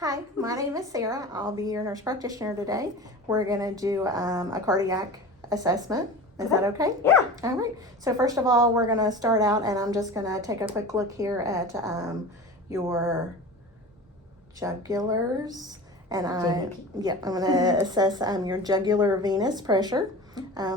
Hi, my name is Sarah. I'll be your nurse practitioner today. We're going to do a cardiac assessment. Is that okay? Yeah. All right. So first of all, we're going to start out, and I'm just going to take a quick look here at your jugulars. And I'm going to assess your jugular venous pressure.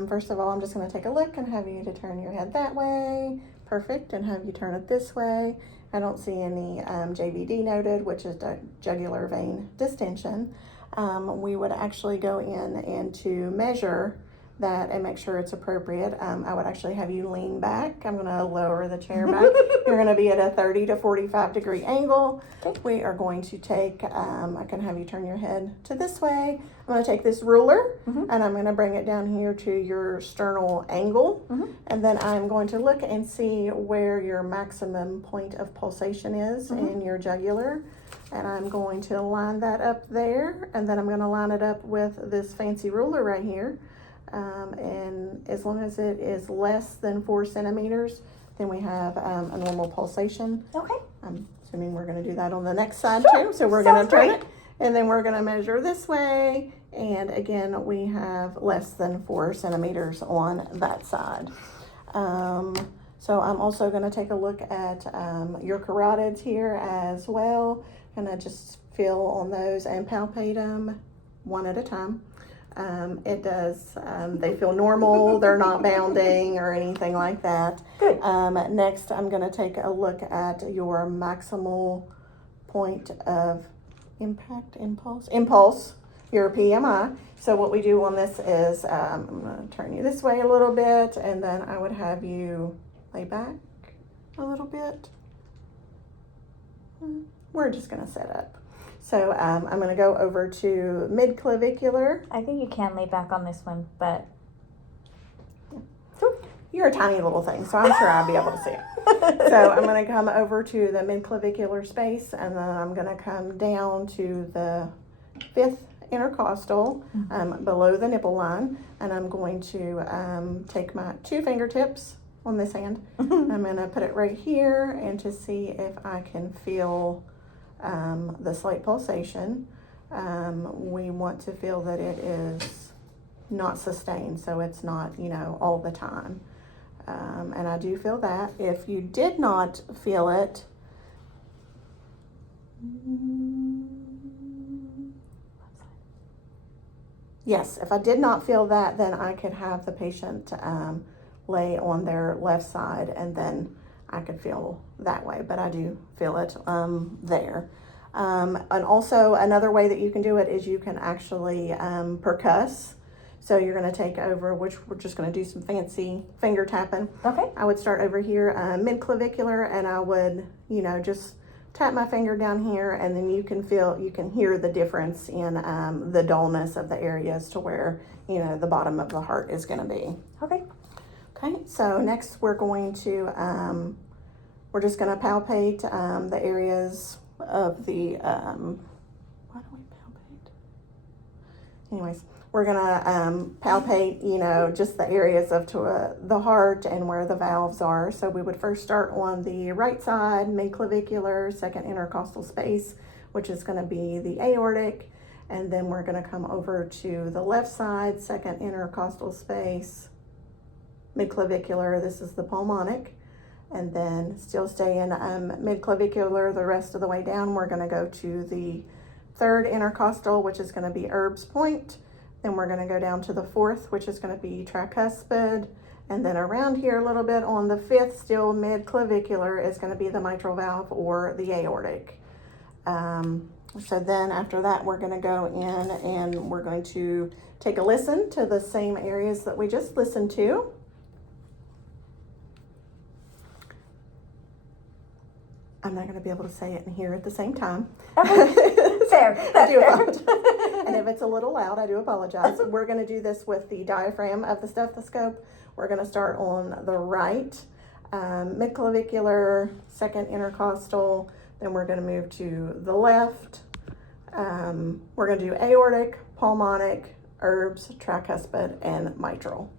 First of all, I'm just going to take a look and have you to turn your head that way. Perfect. And have you turn it this way. I don't see any JVD noted, which is jugular vein distension. We would actually go in and to measure that and make sure it's appropriate. I would actually have you lean back. I'm going to lower the chair back. You're going to be at a 30 to 45 degree angle. Okay. We are going to take, I can have you turn your head to this way. I'm going to take this ruler and I'm going to bring it down here to your sternal angle. And then I'm going to look and see where your maximum point of pulsation is in your jugular. And I'm going to line that up there. And then I'm going to line it up with this fancy ruler right here. And as long as it is less than 4 centimeters, then we have a normal pulsation. Okay. I'm assuming we're going to do that on the next side Sure. too. So we're going to Sounds turn great. it, and then we're going to measure this way. And again, we have less than 4 centimeters on that side. So I'm also going to take a look at your carotids here as well. And I just feel on those and palpate them one at a time. It does, they feel normal, they're not bounding or anything like that. Good. Next, I'm going to take a look at your maximal point of impulse, your PMI. So what we do on this is, I'm going to turn you this way a little bit, and then I would have you lay back a little bit. We're just going to set up. So I'm going to go over to midclavicular. I think you can lay back on this one, but You're a tiny little thing, so I'm sure I'll be able to see it. So I'm going to come over to the midclavicular space, and then I'm going to come down to the 5th intercostal below the nipple line, and I'm going to take my 2 fingertips on this hand. I'm going to put it right here and to see if I can feel the slight pulsation. We want to feel that it is not sustained, so it's not, all the time. And I do feel that. If you did not feel it, yes, if I did not feel that, then I could have the patient lay on their left side, and then I could feel that way, but I do feel it there. And also another way that you can do it is you can actually percuss. So you're going to take over, which we're just going to do some fancy finger tapping. okay. I would start over here, midclavicular, and I would, just tap my finger down here, and then you can hear the difference in the dullness of the areas to where, the bottom of the heart is going to be. Okay. Okay, so next we're going to, we're just going to palpate the areas of the, why do we palpate? Anyways, we're going to palpate, just the areas of the heart and where the valves are. So we would first start on the right side, midclavicular, 2nd intercostal space, which is going to be the aortic. And then we're going to come over to the left side, 2nd intercostal space, midclavicular, this is the pulmonic. And then still stay in midclavicular the rest of the way down. We're going to go to the 3rd intercostal, which is going to be Erb's point. Then we're going to go down to the 4th, which is going to be tricuspid. And then around here a little bit on the 5th, still midclavicular, is going to be the mitral valve or the aortic. So then after that, we're going to go in and we're going to take a listen to the same areas that we just listened to. I'm not going to be able to say it and hear at the same time. Fair. I do apologize. And if it's a little loud, I do apologize. We're going to do this with the diaphragm of the stethoscope. We're going to start on the right, midclavicular, 2nd intercostal. Then we're going to move to the left. We're going to do aortic, pulmonic, Erb's, tricuspid, and mitral.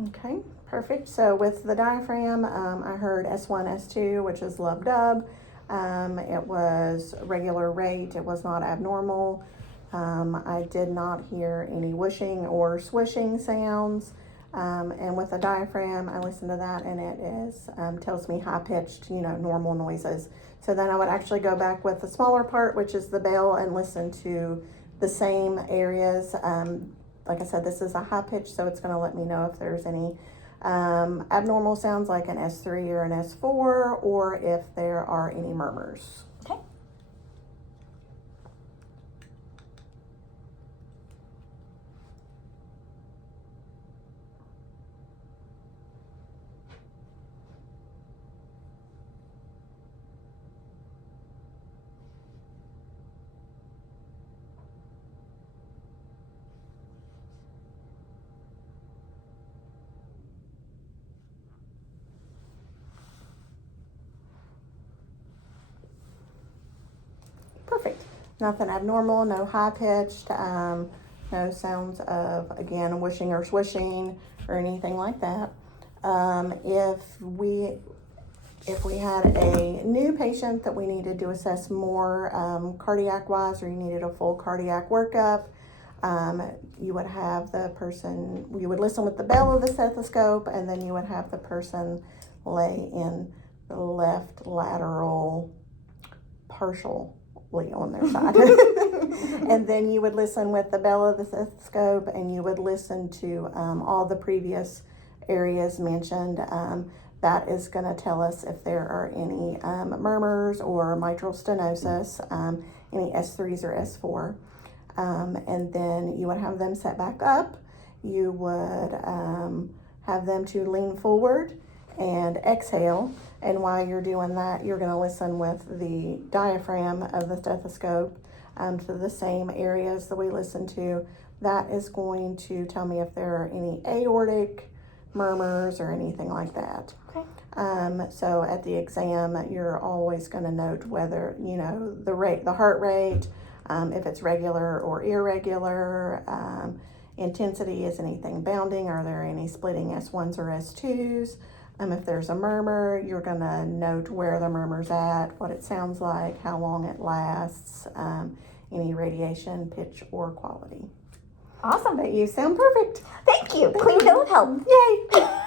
Okay, perfect. So with the diaphragm, I heard S1, S2, which is lub dub. It was regular rate. It was not abnormal. I did not hear any whooshing or swishing sounds. And with the diaphragm, I listened to that, and it is tells me high pitched, normal noises. So then I would actually go back with the smaller part, which is the bell, and listen to the same areas. Like I said, this is a high pitch, so it's going to let me know if there's any abnormal sounds like an S3 or an S4, or if there are any murmurs. Okay. Perfect. Nothing abnormal, no high pitched, no sounds of, again, whooshing or swishing or anything like that. If we had a new patient that we needed to assess more cardiac wise, or you needed a full cardiac workup, you would have the person, you would listen with the bell of the stethoscope, and then you would have the person lay in the left lateral partially on their side. And then you would listen with the bell of the stethoscope, and you would listen to all the previous areas mentioned. That is going to tell us if there are any murmurs or mitral stenosis, any S3s or S4. And then you would have them set back up. You would have them to lean forward and exhale. And while you're doing that, you're going to listen with the diaphragm of the stethoscope to the same areas that we listen to. That is going to tell me if there are any aortic murmurs or anything like that. Okay. So at the exam, you're always going to note whether, the rate, the heart rate, if it's regular or irregular, intensity, is anything bounding, are there any splitting S1s or S2s? If there's a murmur, you're going to note where the murmur's at, what it sounds like, how long it lasts, any radiation, pitch, or quality. Awesome. But you sound perfect. Thank you. Clean bill of health. Yay!